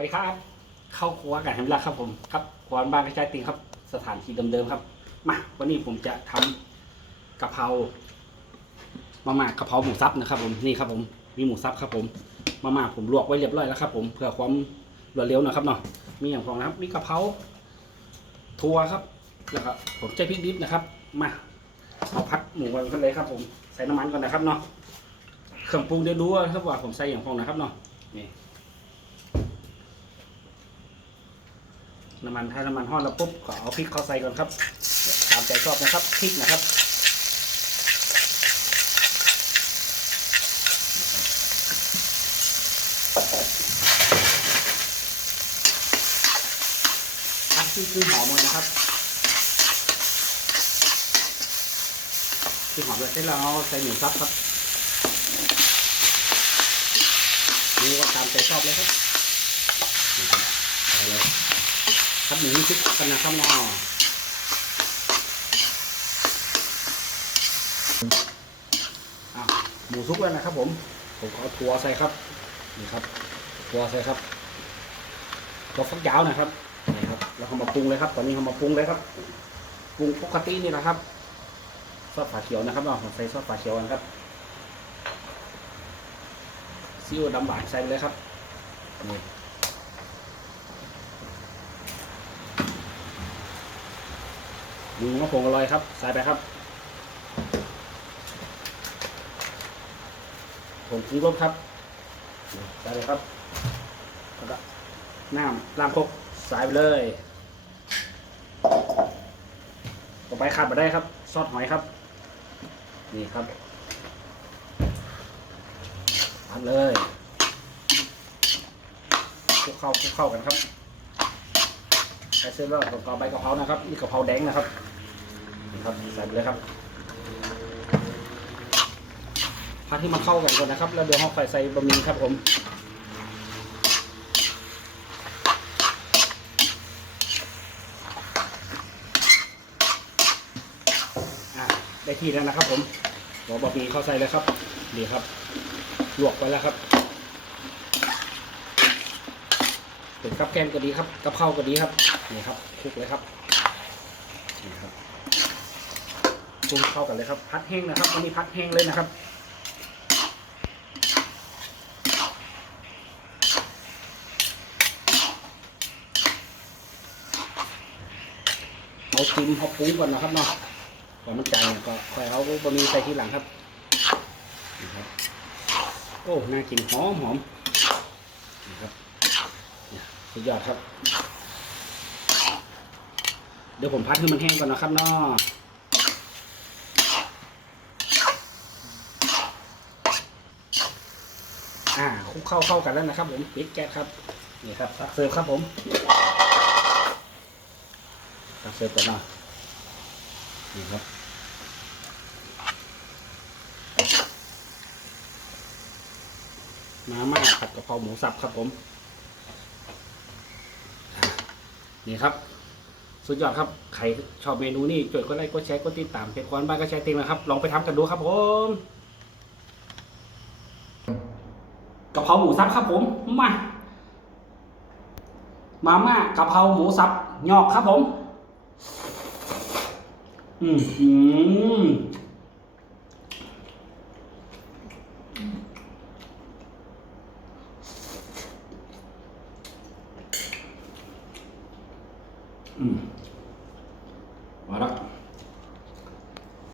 วัสดีครับ เข้าครัวกันแฮมลักครับผมครับครัวบ้านกระจายติงครับ สถานที่เดิมๆครับมาวันนี้ผมจะทำกะเพรามาม่ากะเพราหมูสับนะครับผมนี่ครับผมมีหมูสับครับผมมาม่าผมลวกไว้เรียบร้อยแล้วครับ ผมเพื่อความรวดเร็วนะครับเนาะมีอย่างของนะครับมีกะเพราถั่วครับแล้วก็ผมใช้พริกดิบนะครับ มาเอาพัดหมูกันเลยครับ ผมใส่น้ำมันก่อนนะครับเนาะเครื่องปรุงเดี๋ยวดูครับว่าผมใส่อย่างของนะครับเนาะนี่ น้ำมันถ้าน้ำมันห้อนแล้วปุ๊บก็เอาพริกเข้าใส่ก่อนครับตามใจชอบนะครับพริกนะครับอันที่คือหอมเลยนะครับคือหอมเลยเสร็จแล้วเอาใส่หมูสับครับนี่ก็ตามใจชอบเลยครับ ครับหมูชุบกันนะครับนาะอ้าวหมูซุปแล้วนะครับ ผม ผมก็เอาถั่วใส่ครับ นี่ครับถั่วใส่ครับถั่วฟักยาวนะครับนี่ครับแล้วเขามาปรุงเลยครับ ตอนนี้เขามาปรุงเลยครับ ปรุงปกตินี่แหละครับ ซอสฝาเขียวนะครับเนาใส่ซอสฝาเขียวกันครับซีอิ๊วดำหวานใส่ไปเลยครับนี่ หมูมะผงอร่อยครับ ใส่ไปครับผงปรุงรสครับ ใส่ไปครับแล้วก็น้ำล้างครกใส่ไปเลย ต่อไปขาดมาได้ครับ ซอสหอยครับ นี่ครับทำเลยคลุกเข้าคลุกเข้ากันครับ ใส่เส้นแล้วประกอบใบกะเพรานะครับนี่กะเพราแดงนะครับนี่ครับใส่ไปเลยครับพักที่มันเข้ากันก่อนนะครับ แล้วเดี๋ยวเราค่ใส่บะหมี่ครับผมได้ที่แล้วนะครับผมหัวบะหมี่เข้าใส่เลยครับนี่ครับลวกไว้แล้วครับ เป็นกับแกงก็ดีครับกับข้าวก็ดีครับนี่ครับคลุกเลยครับนี่ครับปรุงเข้ากันเลยครับพัดแห้งนะครับอันนี้พัดแห้งเลยนะครับเอาชิมเอาปรุงก่อนนะครับเนาะก่อนมันจางก็ค่อยเอาบะหมี่ใส่ทีหลังครับนี่ครับโอ้น่ากินหอมหอมนี่ครับ สุดยอดครับ เดี๋ยวผมพัดให้มันแห้งก่อนนะครับเนาะอ่าคลุกเข้าเข้ากันแล้วนะครับ ผมปิดแก๊สครับนี่ครับตักเสิร์ฟครับผมตักเสิร์ฟก่อนเนาะนี่ครับมาม่าผัดกะเพราหมูสับครับผม นี่ครับ สุดยอดครับใครชอบเมนูนี้จดก็ไลค์ก็แชร์ก็ติดตามเพจคอนบ้านก็แชร์ติงนะครับ ลองไปทำกันดูครับผมกะเพราหมูสับครับผมมามาม่ากะเพราหมูสับหยอกครับผม อืม อืมอืม